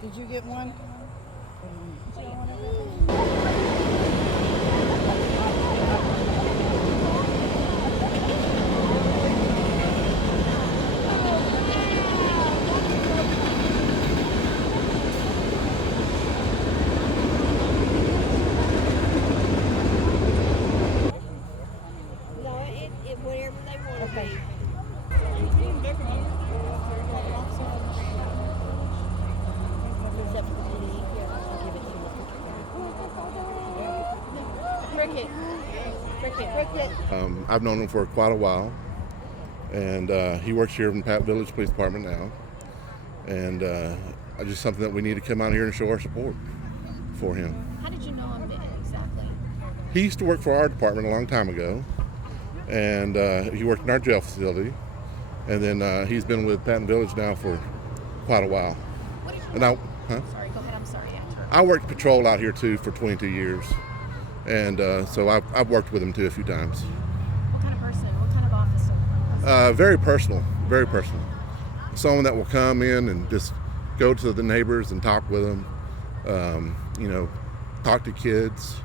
Did you get one? No, it whatever they want to be. Cricket. I've known him for quite a while, and he works here in the Patton Village Police Department now. And just something that we need to come out here and show our support for him. How did you know him exactly? He used to work for our department a long time ago, and he worked in our jail facility. And then he's been with Patton Village now for quite a while. What did you And Sorry, go ahead. I'm sorry. I worked patrol out here too for 22 years, and so I've worked with him too a few times. What kind of person? What kind of officer? Very personal, very personal. Someone that will come in and just go to the neighbors and talk with them, talk to kids.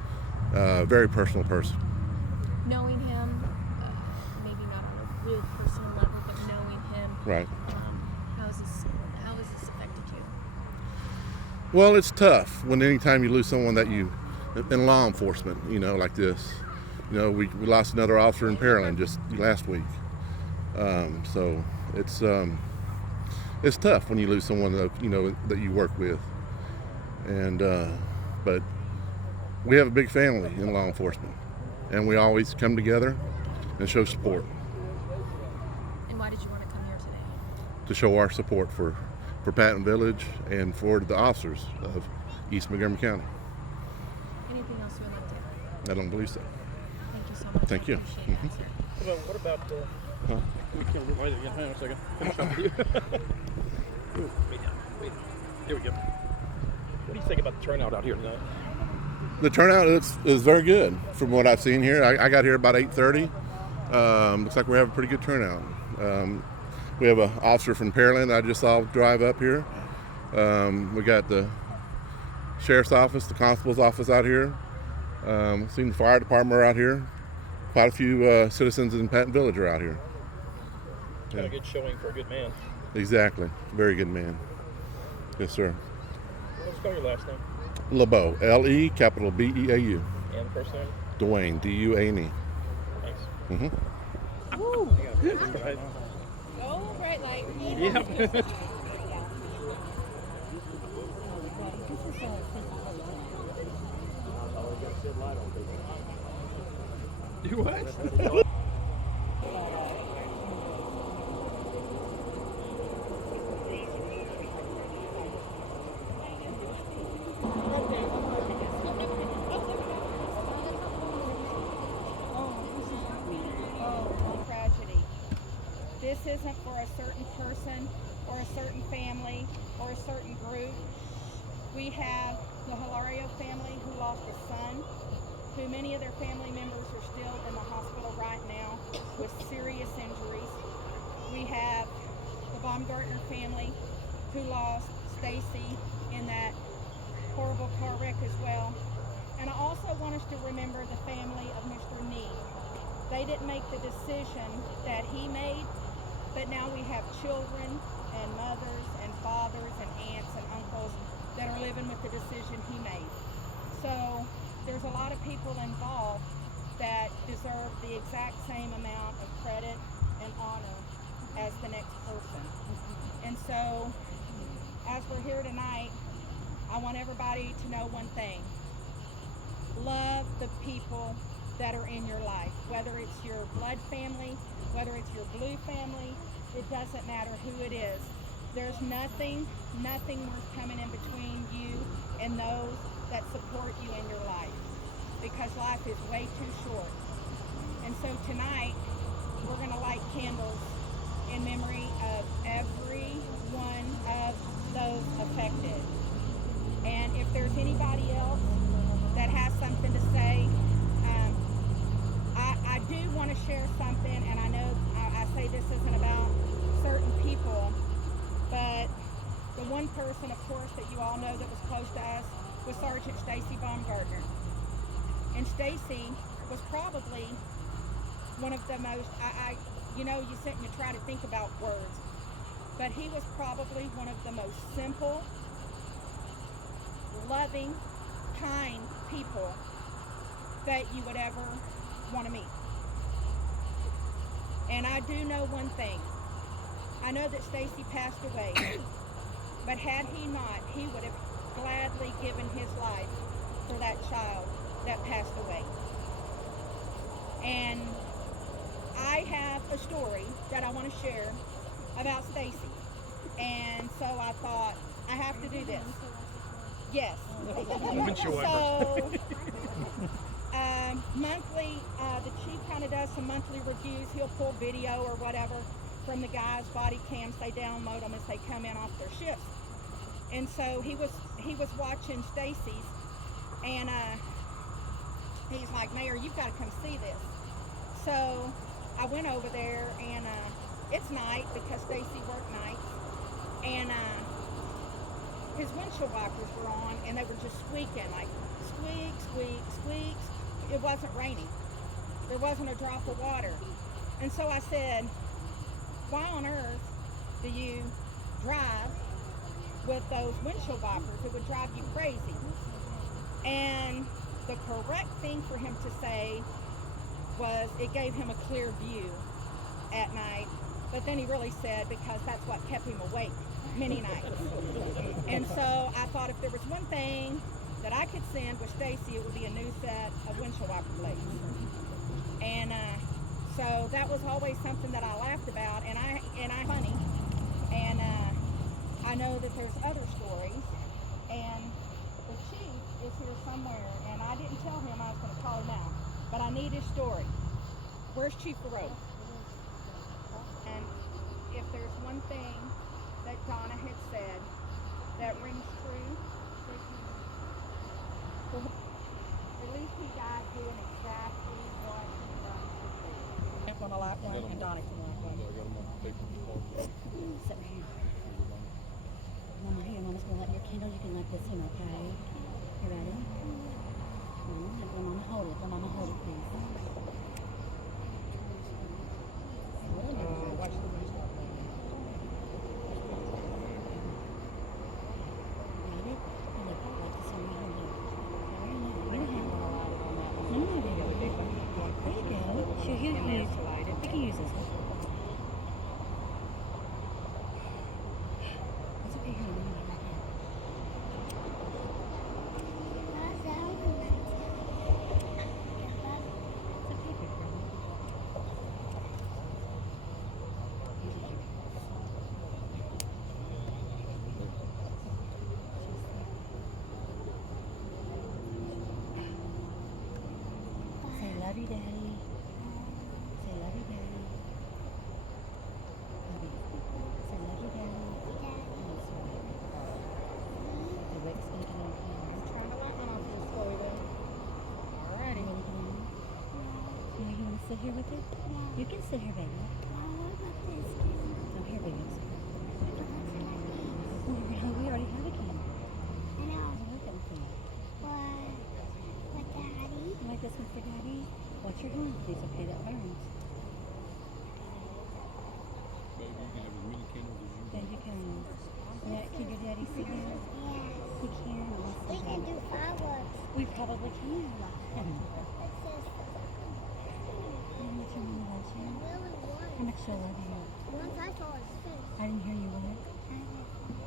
Very personal person. Knowing him, maybe not on a real personal level, but knowing him. Right. How has this affected you? Well, it's tough when anytime you lose someone that you, in law enforcement, like this. We lost another officer in Pearland just last week. So it's tough when you lose someone that you work with. And but we have a big family in law enforcement, and we always come together and show support. And why did you want to come here today? To show our support for Patton Village and for the officers of East Montgomery County. Anything else you would like to add? I don't believe so. Thank you so much. Thank you. What about we can't wait a second. Finish up with you. Ooh, wait. Here we go. What do you think about the turnout out here tonight? The turnout is very good from what I've seen here. I got here about 8:30. Looks like we have a pretty good turnout. We have an officer from Pearland I just saw drive up here. We got the sheriff's office, the constable's office out here. Seen the fire department are out here. Quite a few citizens in Patton Village are out here. Kind of good showing for a good man. Exactly. Very good man. Yes, sir. What's spell your last name? LeBeau. L-E, capital B-E-A-U. And the first name? Dwayne. D-U-A-N-E. Thanks. Mm-hmm. Ooh. Oh, bright light. Yeah. You what? Tragedy. This isn't for a certain person or a certain family or a certain group. We have the Hilario family who lost a son, who many of their family members are still in the hospital right now with serious injuries. We have the Baumgartner family who lost Stacey in that horrible car wreck as well. And I also want us to remember the family of Mr. Nee. They didn't make the decision that he made, but now we have children and mothers and fathers and aunts and uncles that are living with the decision he made. So there's a lot of people involved that deserve the exact same amount of credit and honor as the next person. And so, as we're here tonight, I want everybody to know one thing. Love the people that are in your life, whether it's your blood family, whether it's your blue family, it doesn't matter who it is. There's nothing worth coming in between you and those that support you in your life, because life is way too short. And so tonight, we're going to light candles in memory of every one of those affected. And if there's anybody else that has something to say, I do want to share something, and I know I say this isn't about certain people, but The one person, of course, that you all know that was close to us was Sergeant Stacey Baumgartner. And Stacey was probably one of the most, you know, you sit and you try to think about words, but he was probably one of the most simple, loving, kind people that you would ever want to meet. And I do know one thing. I know that Stacey passed away, but had he not, he would have gladly given his life for that child that passed away. And I have a story that I want to share about Stacey. And so I thought, I have to do this. Yes. So, monthly, the chief kind of does some monthly reviews. He'll pull video or whatever from the guys' body cams. They download them as they come in off their shifts. And so he was watching Stacey's, and he's like, Mayor, you've got to come see this. So I went over there, and it's night because Stacey worked nights, and his windshield wipers were on, and they were just squeaking, like squeak, squeak, squeaks. It wasn't raining. There wasn't a drop of water. And so I said, why on earth do you drive with those windshield wipers? It would drive you crazy. And the correct thing for him to say was it gave him a clear view at night. But then he really said because that's what kept him awake many nights. And so I thought if there was one thing that I could send with Stacey, it would be a new set of windshield wiper blades. And so that was always something that I laughed about, and I funny. And I know that there's other stories, and the chief is here somewhere, and I didn't tell him I was going to call him out, but I need his story. Where's Chief LaRoe? And if there's one thing that Donna had said that rings true, at least he died doing exactly what he done to do. I'm gonna like one, and Donnie can like one. Sit right here. Mama, here, Mama's gonna light your candle. You can light this one, okay? You ready? Let Mama hold it. Let Mama hold it, please. Watch the music. Got it? And look, like this one right here. Very nice. No, baby. There you go. Sure, here, use. We can use this one. It's okay, here. Let me light that. It's okay, big girl. Use it here. Say love you, Daddy. Say love you, Daddy. Love you. Say love you, Daddy. Oh, sorry. The wick's gonna get on here. I'm trying to light one off here slowly. Alrighty. You want to sit here with it? You can sit here, baby. Oh, here, baby. Oh, we already have a candle. I like that one for you. You like this one for Daddy? Watch your hand, please. Okay, that burns. There you go. Yeah, can your Daddy see that? He can. We can do fireworks. We probably can. It says How much you want to love you? really How one. much I love you? Once I saw his face. I didn't hear you what?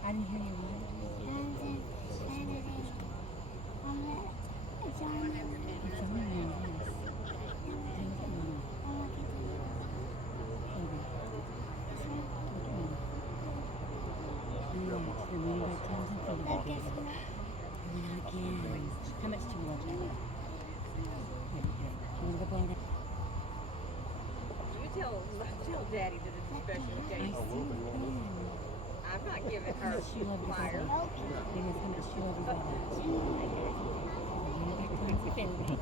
I didn't hear you what? It's on there. It's on there, yes. Thank you, Mama. Baby. Look at Mama. Alright, the moon by times and feet, Look, baby. it's not. And then again. How much do you love Daddy? Here, here. You want to go blow it out? You tell Daddy that it's a special I occasion. see. I'm not giving How her much you love your fire. baby? Baby, how much you love your baby? Moon by times and feet, baby.